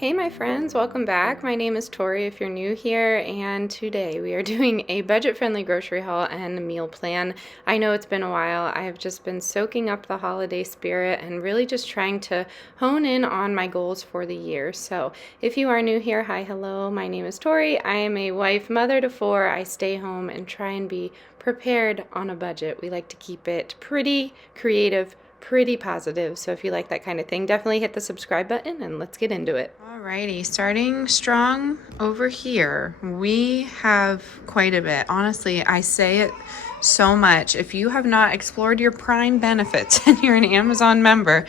Hey my friends, welcome back. My name is Tori if you're new here, and today we are doing a budget-friendly grocery haul and meal plan. I know it's been a while. I have just been soaking up the holiday spirit and really just trying to hone in on my goals for the year. So if you are new here, hi, hello, my name is Tori. I am a wife, mother to four. I stay home and try and be prepared on a budget. We like to keep it pretty creative, pretty positive. So if you like that kind of thing, definitely hit the subscribe button and let's get into it. Alrighty, starting strong over here. We have quite a bit. Honestly, I say it so much. If you have not explored your Prime benefits and you're an Amazon member,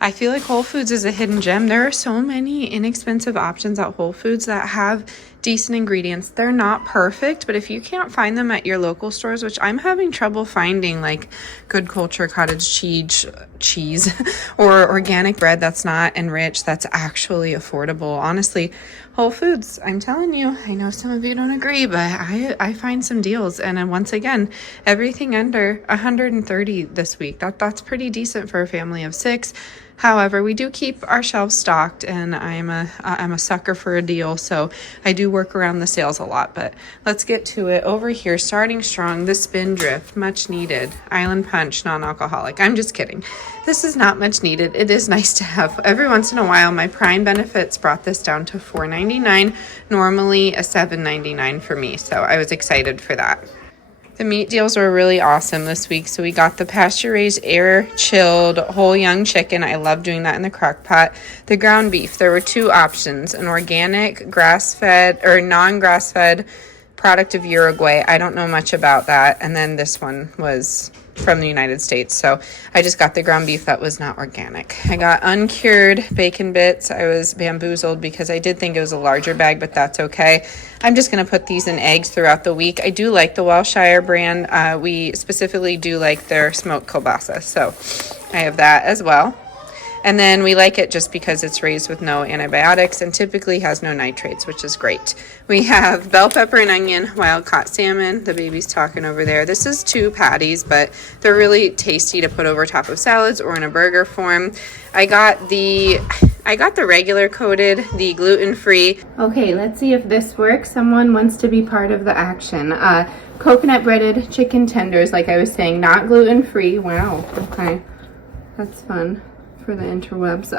I feel like Whole Foods is a hidden gem. There are so many inexpensive options at Whole Foods that have decent ingredients. They're not perfect, but if you can't find them at your local stores, which I'm having trouble finding, like Good Culture cottage cheese or organic bread that's not enriched, that's actually affordable. Honestly, Whole Foods, I'm telling you, I know some of you don't agree, but I find some deals. And then once again, everything under 130 this week. That's pretty decent for a family of six. However, we do keep our shelves stocked, and I'm a sucker for a deal, so I do work around the sales a lot. But let's get to it. Over here, starting strong, the Spindrift, much needed. Island Punch, non-alcoholic. I'm just kidding. This is not much needed. It is nice to have. Every once in a while, my Prime benefits brought this down to $4.99, normally a $7.99 for me, so I was excited for that. The meat deals were really awesome this week. So we got the pasture-raised, air-chilled, whole young chicken. I love doing that in the crock pot. The ground beef, there were two options, an organic, grass-fed, or non-grass-fed product of Uruguay. I don't know much about that. And then this one was from the United States. So I just got the ground beef that was not organic. I got uncured bacon bits. I was bamboozled because I did think it was a larger bag, but that's okay. I'm just going to put these in eggs throughout the week. I do like the Welshire brand. We specifically do like their smoked kielbasa. So I have that as well. And then we like it just because it's raised with no antibiotics and typically has no nitrates, which is great. We have bell pepper and onion, wild caught salmon. The baby's talking over there. This is 2 patties, but they're really tasty to put over top of salads or in a burger form. I got the regular coated, the gluten-free. Okay, let's see if this works. Someone wants to be part of the action. Coconut breaded chicken tenders, like I was saying, not gluten-free. Wow, okay, that's fun for the interwebs.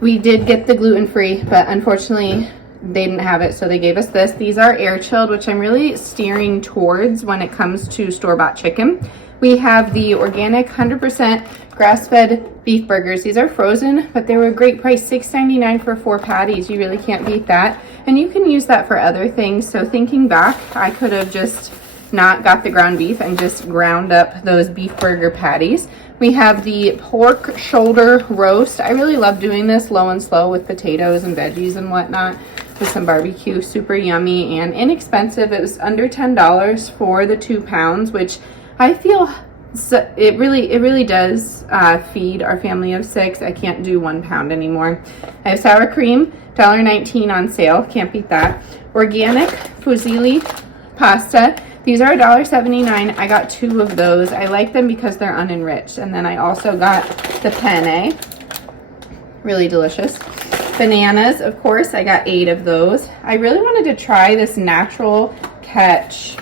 We did get the gluten-free, but unfortunately they didn't have it, so they gave us this. These are air chilled, which I'm really steering towards when it comes to store-bought chicken. We have the organic 100% grass-fed beef burgers. These are frozen, but they were a great price, $6.99 for 4 patties. You really can't beat that. And you can use that for other things. So thinking back, I could have just not got the ground beef and just ground up those beef burger patties. We have the pork shoulder roast. I really love doing this low and slow with potatoes and veggies and whatnot with some barbecue. Super yummy and inexpensive. It was under $10 for the 2 pounds, which I feel it really does feed our family of 6. I can't do 1 pound anymore. I have sour cream, $1.19 on sale. Can't beat that. Organic fusilli pasta. These are $1.79. I got 2 of those. I like them because they're unenriched. And then I also got the penne. Really delicious. Bananas, of course. I got 8 of those. I really wanted to try this natural catch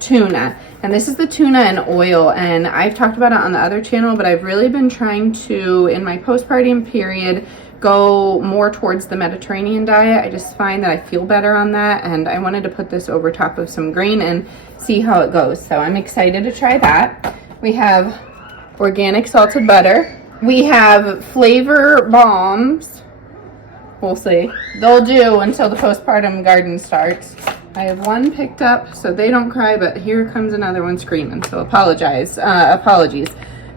tuna. And this is the tuna in oil. And I've talked about it on the other channel, but I've really been trying to, in my postpartum period, go more towards the Mediterranean diet. I just find that I feel better on that, and I wanted to put this over top of some grain and see how it goes. So I'm excited to try that. We have organic salted butter. We have flavor bombs. We'll see. They'll do until the postpartum garden starts. I have 1 picked up so they don't cry, but here comes another one screaming, so apologies.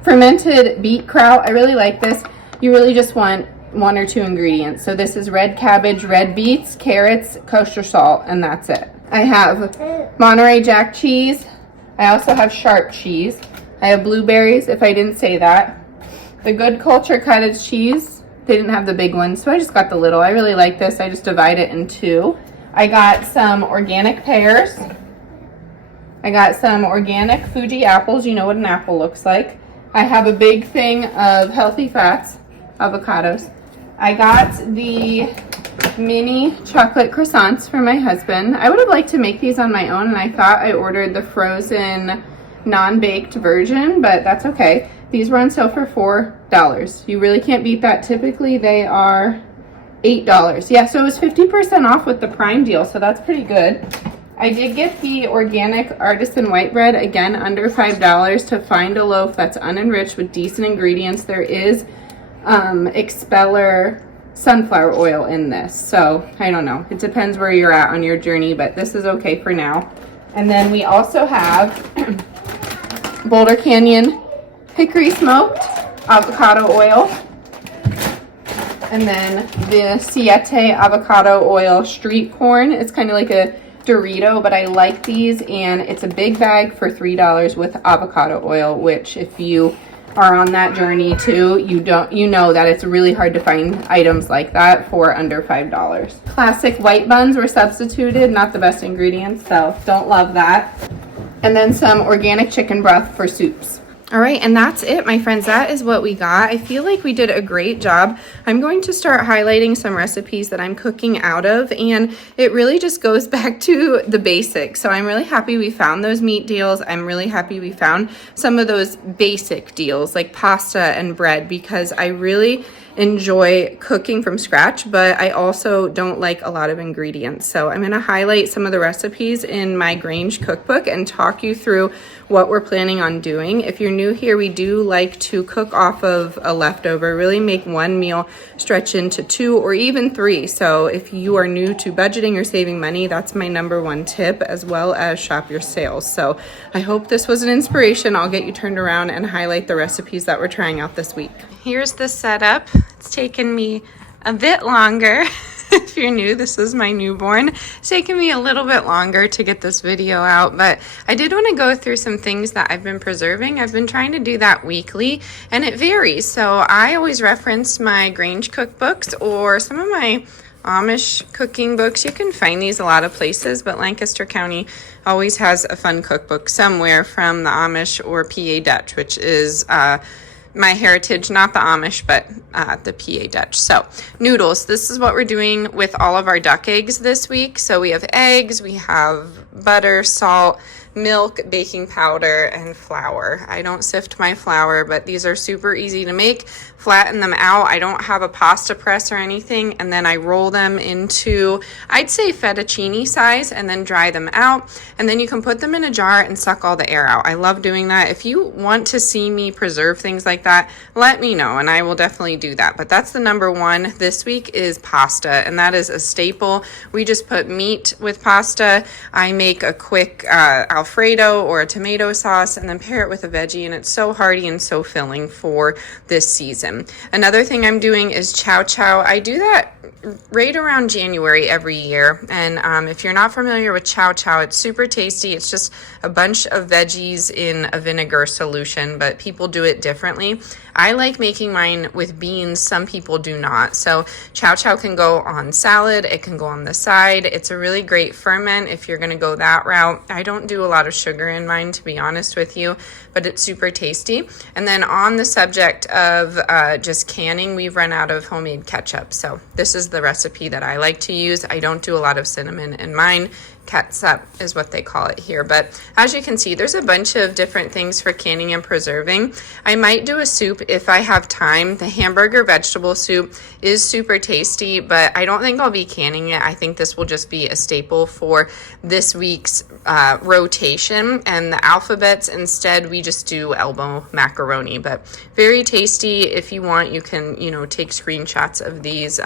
Fermented beet kraut. I really like this. You really just want 1 or 2 ingredients. So this is red cabbage, red beets, carrots, kosher salt, and that's it. I have Monterey Jack cheese. I also have sharp cheese. I have blueberries, if I didn't say that. The Good Culture cottage cheese. They didn't have the big one, so I just got the little. I really like this. I just divide it in 2. I got some organic pears. I got some organic Fuji apples. You know what an apple looks like. I have a big thing of healthy fats, avocados. I got the mini chocolate croissants for my husband. I would have liked to make these on my own, and I thought I ordered the frozen non-baked version, but that's okay. These were on sale for $4. You really can't beat that. Typically they are $8. Yeah, so it was 50% off with the Prime deal, so that's pretty good. I did get the organic artisan white bread, again under $5, to find a loaf that's unenriched with decent ingredients. There is expeller sunflower oil in this, so I don't know. It depends where you're at on your journey, but this is okay for now. And then we also have Boulder Canyon hickory smoked avocado oil, and then the Siete avocado oil street corn. It's kind of like a Dorito, but I like these, and it's a big bag for $3 with avocado oil, which if you are on that journey too, you know that it's really hard to find items like that for under $5. Classic white buns were substituted, not the best ingredients, so don't love that. And then some organic chicken broth for soups. All right, and that's it, my friends. That is what we got. I feel like we did a great job. I'm going to start highlighting some recipes that I'm cooking out of, and it really just goes back to the basics. So I'm really happy we found those meat deals. I'm really happy we found some of those basic deals like pasta and bread, because I really enjoy cooking from scratch, but I also don't like a lot of ingredients. So I'm going to highlight some of the recipes in my Grange cookbook and talk you through what we're planning on doing. If you're new here, we do like to cook off of a leftover, really make one meal stretch into 2 or even 3. So if you are new to budgeting or saving money, that's my #1 tip, as well as shop your sales. So I hope this was an inspiration. I'll get you turned around and highlight the recipes that we're trying out this week. Here's the setup. It's taken me a bit longer. If you're new, this is my newborn. It's taken me a little bit longer to get this video out, but I did want to go through some things that I've been preserving. I've been trying to do that weekly, and it varies. So I always reference my Grange cookbooks or some of my Amish cooking books. You can find these a lot of places, but Lancaster County always has a fun cookbook somewhere from the Amish or PA Dutch, which is my heritage, not the Amish, but the PA Dutch. So noodles, this is what we're doing with all of our duck eggs this week. So we have eggs, we have butter, salt, milk, baking powder, and flour. I don't sift my flour, but these are super easy to make. Flatten them out. I don't have a pasta press or anything, and then I roll them into, I'd say, fettuccine size, and then dry them out, and then you can put them in a jar and suck all the air out. I love doing that. If you want to see me preserve things like that, let me know, and I will definitely do that. But that's the #1 this week is pasta, and that is a staple. We just put meat with pasta. I make a quick Alfredo or a tomato sauce, and then pair it with a veggie, and it's so hearty and so filling for this season. Another thing I'm doing is chow chow. I do that right around January every year, and if you're not familiar with chow chow, it's super tasty. It's just a bunch of veggies in a vinegar solution, but people do it differently. I like making mine with beans. Some people do not. So chow chow can go on salad. It can go on the side. It's a really great ferment if you're going to go that route. I don't do a lot of sugar in mine, to be honest with you, but it's super tasty. And then on the subject of just canning, we've run out of homemade ketchup. So this is the recipe that I like to use. I don't do a lot of cinnamon in mine. Catsup is what they call it here. But as you can see, there's a bunch of different things for canning and preserving. I might do a soup if I have time. The hamburger vegetable soup is super tasty, but I don't think I'll be canning it. I think this will just be a staple for this week's rotation. And the alphabets, instead, we just do elbow macaroni. But very tasty. If you want, you can, take screenshots of these.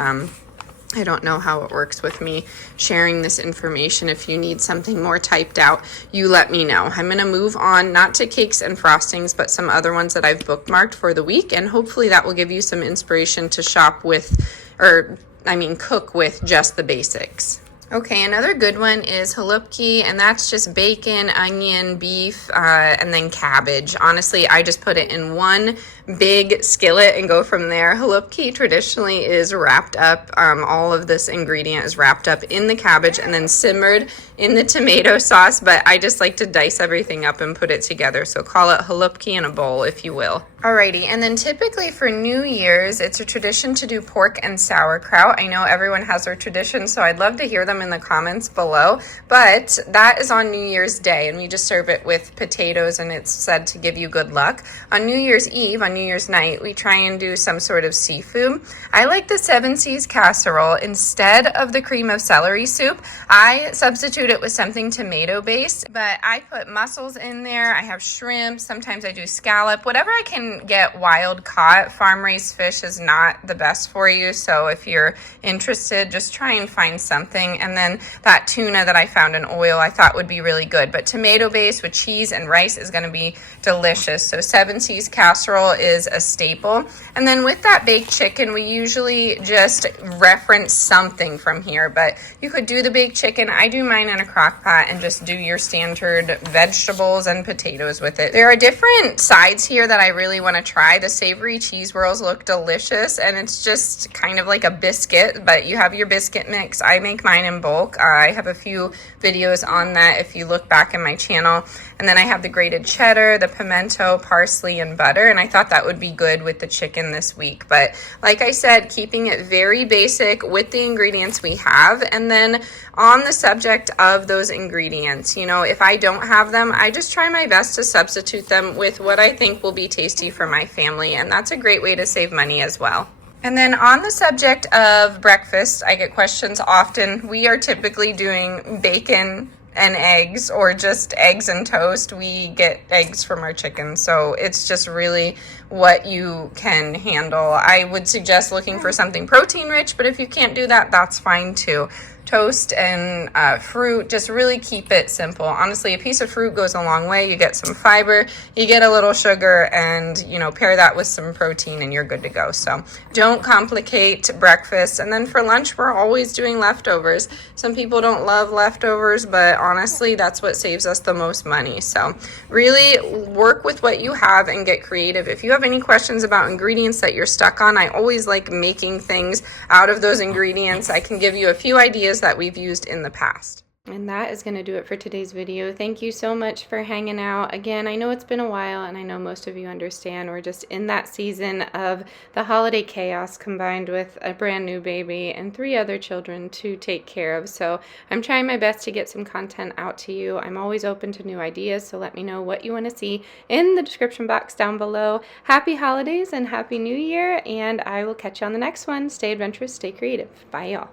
I don't know how it works with me sharing this information. If you need something more typed out, you let me know. I'm going to move on, not to cakes and frostings, but some other ones that I've bookmarked for the week, and hopefully that will give you some inspiration to shop with, cook with just the basics. Okay, another good one is halupki, and that's just bacon, onion, beef, and then cabbage. Honestly, I just put it in one big skillet and go from there. Halupki traditionally is wrapped up, all of this ingredient is wrapped up in the cabbage and then simmered in the tomato sauce, but I just like to dice everything up and put it together. So call it halupki in a bowl, if you will. Alrighty, and then typically for New Year's, it's a tradition to do pork and sauerkraut. I know everyone has their traditions, so I'd love to hear them in the comments below, but that is on New Year's Day, and we just serve it with potatoes, and it's said to give you good luck. On New Year's Eve, on New Year's night, we try and do some sort of seafood. I like the 7 Seas casserole. Instead of the cream of celery soup, I substitute it with something tomato-based, but I put mussels in there. I have shrimp. Sometimes I do scallop, whatever I can get wild caught. Farm raised fish is not the best for you, so if you're interested, just try and find something. And then that tuna that I found in oil I thought would be really good, but tomato based with cheese and rice is going to be delicious. So 7 Seas casserole is a staple. And then with that baked chicken, we usually just reference something from here, but you could do the baked chicken. I do mine in a crock pot and just do your standard vegetables and potatoes with it. There are different sides here that I really want to try. The savory cheese whirls look delicious, and it's just kind of like a biscuit, but you have your biscuit mix. I make mine in bulk. I have a few videos on that if you look back in my channel. And then I have the grated cheddar, the pimento, parsley, and butter, and I thought that would be good with the chicken this week. But like I said, keeping it very basic with the ingredients we have. And then on the subject of those ingredients, you know, if I don't have them, I just try my best to substitute them with what I think will be tasty for my family, and that's a great way to save money as well. And then on the subject of breakfast, I get questions often. We are typically doing bacon and eggs, or just eggs and toast. We get eggs from our chicken, so it's just really what you can handle. I would suggest looking for something protein rich, but if you can't do that, that's fine too. Toast and fruit, just really keep it simple. Honestly, a piece of fruit goes a long way. You get some fiber, you get a little sugar, and you know, pair that with some protein and you're good to go. So don't complicate breakfast. And then for lunch, we're always doing leftovers. Some people don't love leftovers, but honestly, that's what saves us the most money. So really work with what you have and get creative. If you have any questions about ingredients that you're stuck on, I always like making things out of those ingredients. I can give you a few ideas that we've used in the past. And that is going to do it for today's video. Thank you so much for hanging out. Again, I know it's been a while, and I know most of you understand. We're just in that season of the holiday chaos combined with a brand new baby and 3 other children to take care of. So I'm trying my best to get some content out to you. I'm always open to new ideas, so let me know what you want to see in the description box down below. Happy holidays and Happy New Year, and I will catch you on the next one. Stay adventurous, stay creative. Bye, y'all.